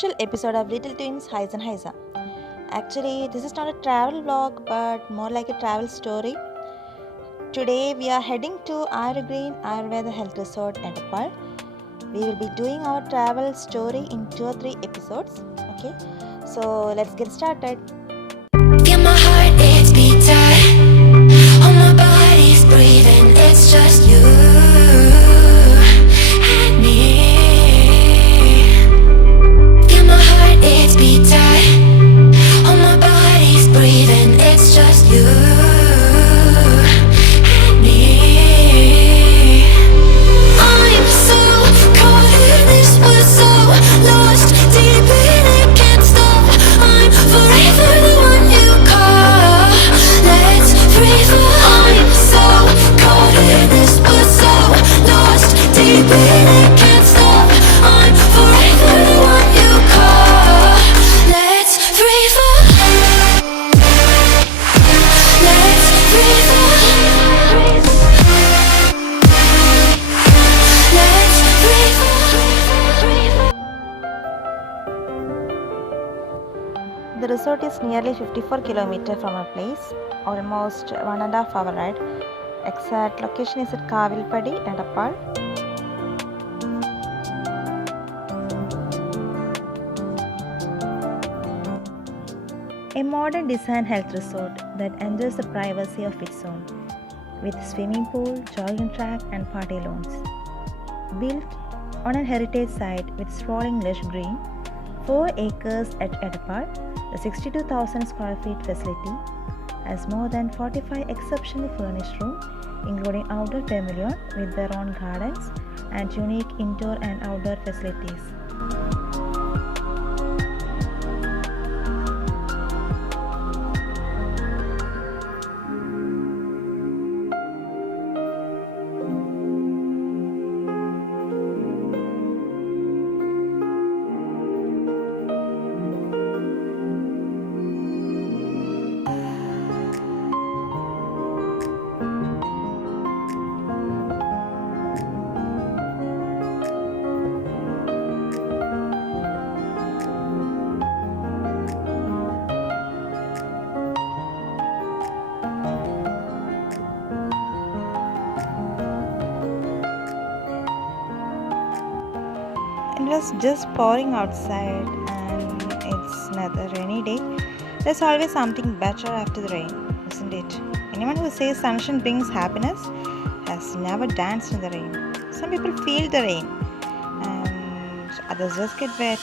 special episode of Little Twins Highs and Hiza. Actually, this is not a travel vlog but more like a travel story. Today we are heading to Green Ayurveda Health Resort at Appal. We will be doing our travel story in 2 or 3 episodes. Okay, so let's get started. Feel my heart, it's beating. All my body's breathing. It's just you and me. Feel my heart, it's beating. All my body's breathing. It's just you and me. I'm so caught in this, we're so lost deep in it, can't stop. I'm forever the one you call. Let's free fall. I'm so caught in this, we're so lost deep in it, can't stop. I'm forever the one you call. Let's free fall. Let's free fall. Let's free fall. The resort is nearly 54 km from our place, almost 1.5 hour ride. Exact location is at Kavilpadi and Appal. A modern design health resort that enjoys the privacy of its own, with swimming pool, jogging track and party lawns. Built on a heritage site with sprawling lush green, 4 acres at Edapar, the 62,000 square feet facility has more than 45 exceptionally furnished rooms, including outdoor pavilion with their own gardens and unique indoor and outdoor facilities. It was just pouring outside and it's another rainy day. There's always something better after the rain, isn't it? Anyone who says sunshine brings happiness has never danced in the rain. Some people feel the rain and others just get wet.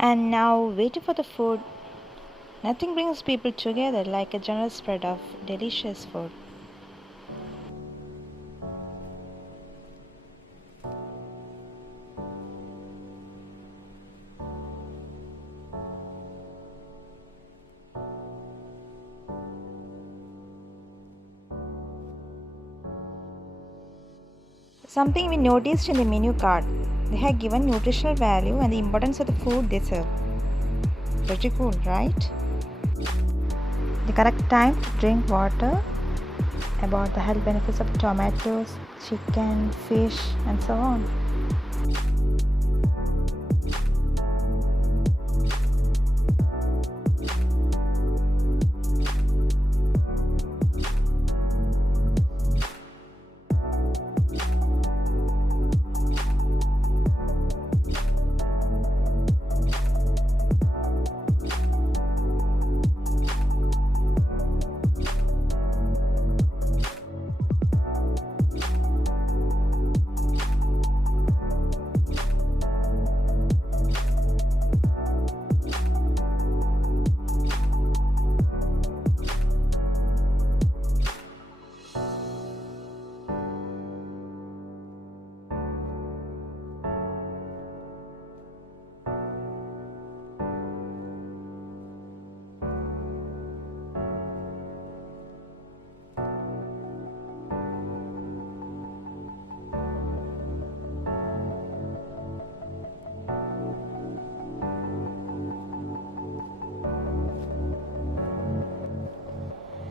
And now, waiting for the food. Nothing brings people together like a generous spread of delicious food. Something we noticed in the menu card. They have given nutritional value and the importance of the food they serve. Pretty cool, right? The correct time to drink water, about the health benefits of tomatoes, chicken, fish, and so on.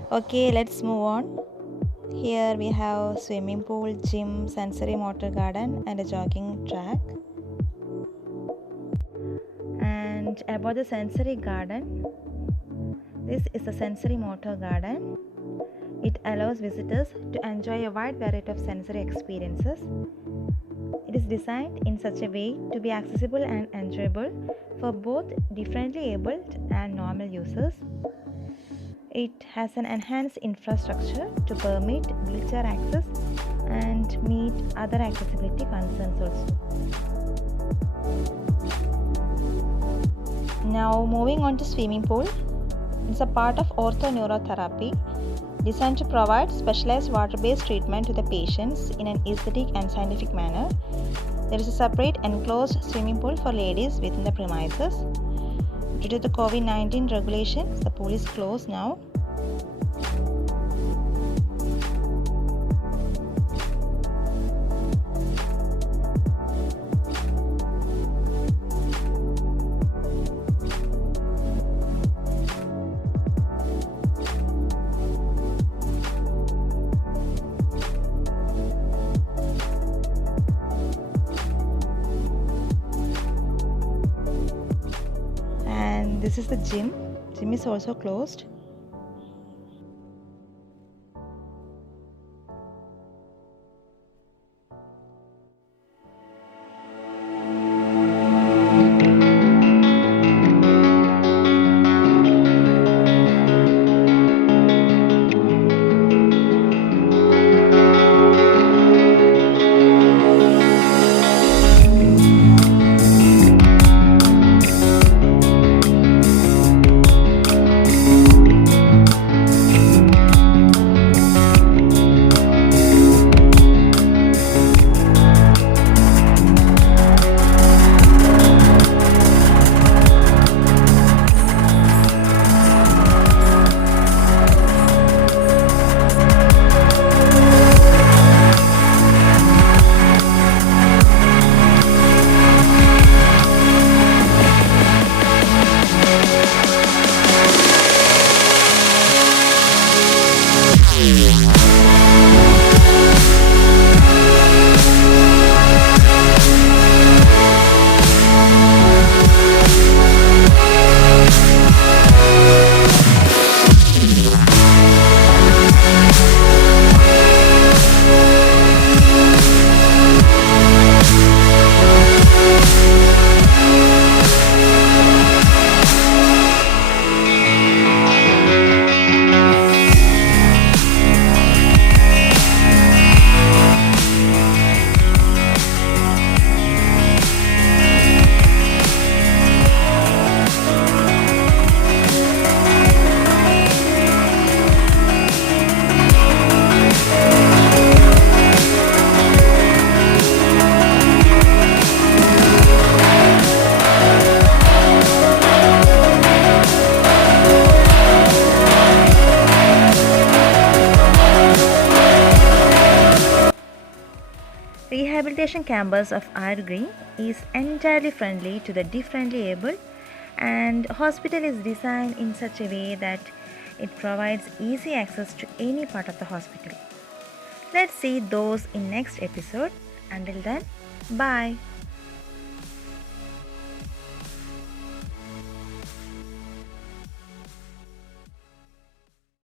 Okay, let's move on. Here we have swimming pool, gym, sensory motor garden, and a jogging track. And about the sensory garden, this is a sensory motor garden. It allows visitors to enjoy a wide variety of sensory experiences. It is designed in such a way to be accessible and enjoyable for both differently abled and normal users. It has an enhanced infrastructure to permit wheelchair access and meet other accessibility concerns also. Now moving on to swimming pool. It's a part of orthoneurotherapy designed to provide specialized water-based treatment to the patients in an aesthetic and scientific manner. There is a separate enclosed swimming pool for ladies within the premises. Due to the COVID-19 regulations, the pool is closed now. And this is the gym. Gym is also closed. Rehabilitation campus of Air Green is entirely friendly to the differently abled, and hospital is designed in such a way that it provides easy access to any part of the hospital. Let's see those in next episode. Until then, bye.